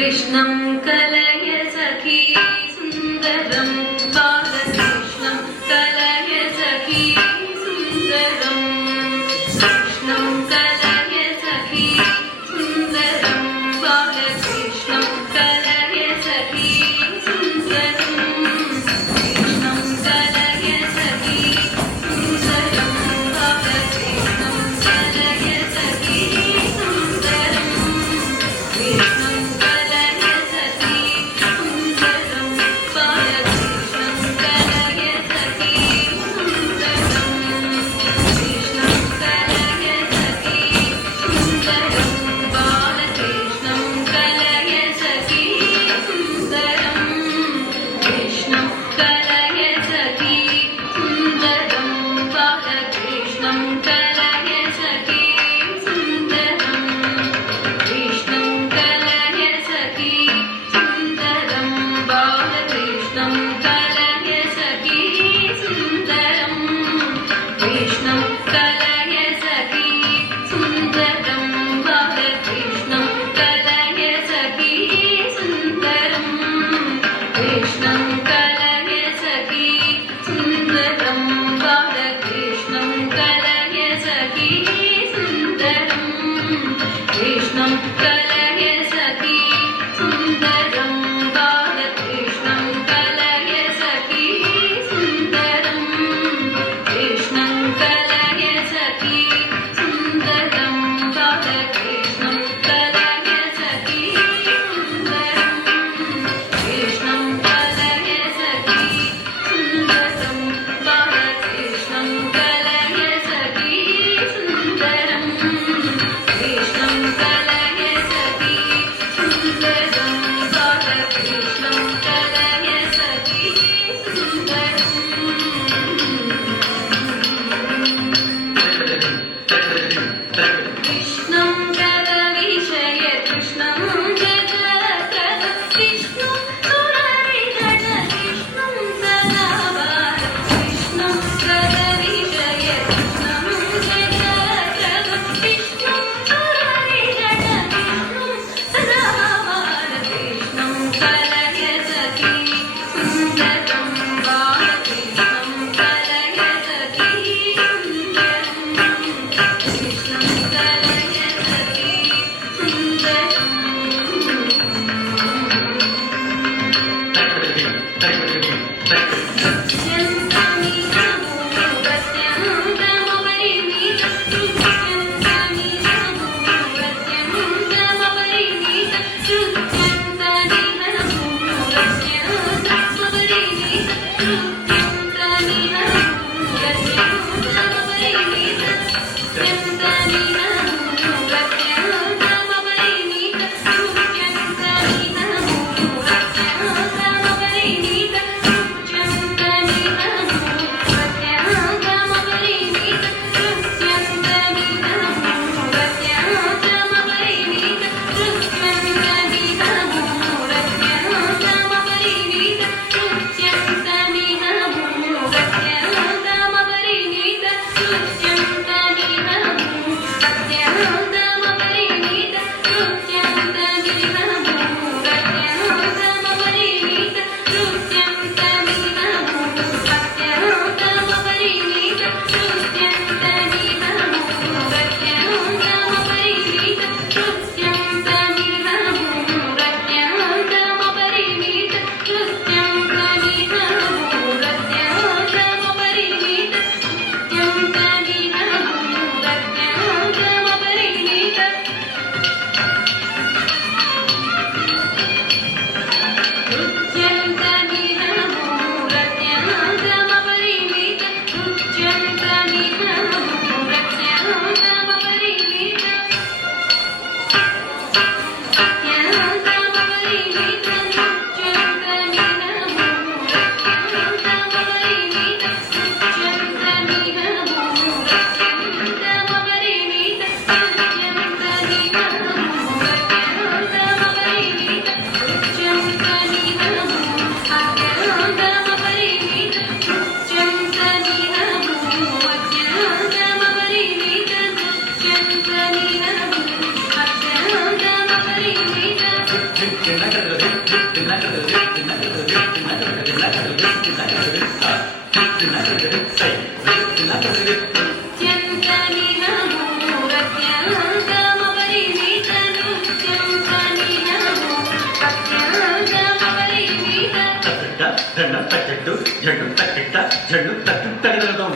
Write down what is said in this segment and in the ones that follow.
कृष्णं कलय सखी सुन्दरं बालकृष्णं कलय सखी सुन्दरं कृष्णं कलय सखी सुन्दरं बालकृष्णं कलय सखी सुन्दरं कृष्णं कलय सखी सुन्दरं बालकृष्णं कलय सखी सुन्दरं कृष्णं कलय सखी सुन्दरं बालकृष्णं कलय सखी सुन्दरं कृष्णं कलय सखी सुन्दरं बालकृष्णं कलय सखी सुन्दरं कृष्णं कलय सखी सुन्दरं बालकृष्णं कलय सखी सुन्दरं कृष्णं कलय सखी सुन्दरं बालकृष्णं कलय सखी सुन्दरं कृष्णं कलय सखी सुन्दरं बालकृष्णं कलय सखी सुन्दरं कृष्णं कलय सखी सुन्दरं बालकृष्णं कलय सखी सुन्दरं कृष्णं कलय सखी सुन्दरं बालकृष्णं कलय सखी सुन्दरं कृष्णं कलय सखी सुन्दरं बालकृष्णं कलय सखी सुन्दरं कृष्णं कलय सखी सुन्दरं बालकृष्णं कलय सखी सुन्दरं कृष्णं कलय सखी सुन्दरं बालकृष्णं कलय सखी कृष्णं जगविषय कृष्णं जगत्रय विष्णुं सुररिगण कृष्णं सदाभार कृष्णं जगविषय कृष्णं जगत्रय विष्णुं सुररिगण विष्णुं सदाभार कृष्णं कलय सखी सुन्दरं बालकृष्णं कलय सखी सुन्दरं कृष्णं कलय सखी सुन्दरं జెండ తగ్గట్టు జెండు తక్కిట్ట జెండు తగ్గి తగిలడం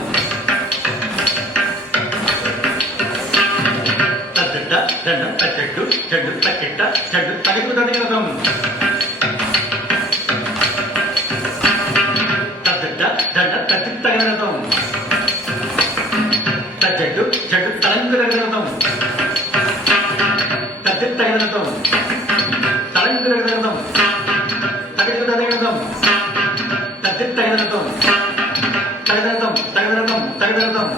తగ్గట్ట జెండ తగ్గట్టు జెండు తక్కిట్ట జెండు తగిలి తగిలడం తగ్గట్ట జెండ తగ్గి తగిలడం తగ్గట్టు జెండు తలంగు తగిలడం తగ్గి తగిలడం తలంగు తగిలడం తగిలి తగిలడం తగ్గి తగిలడం తగిలడం తగిలడం తగిలడం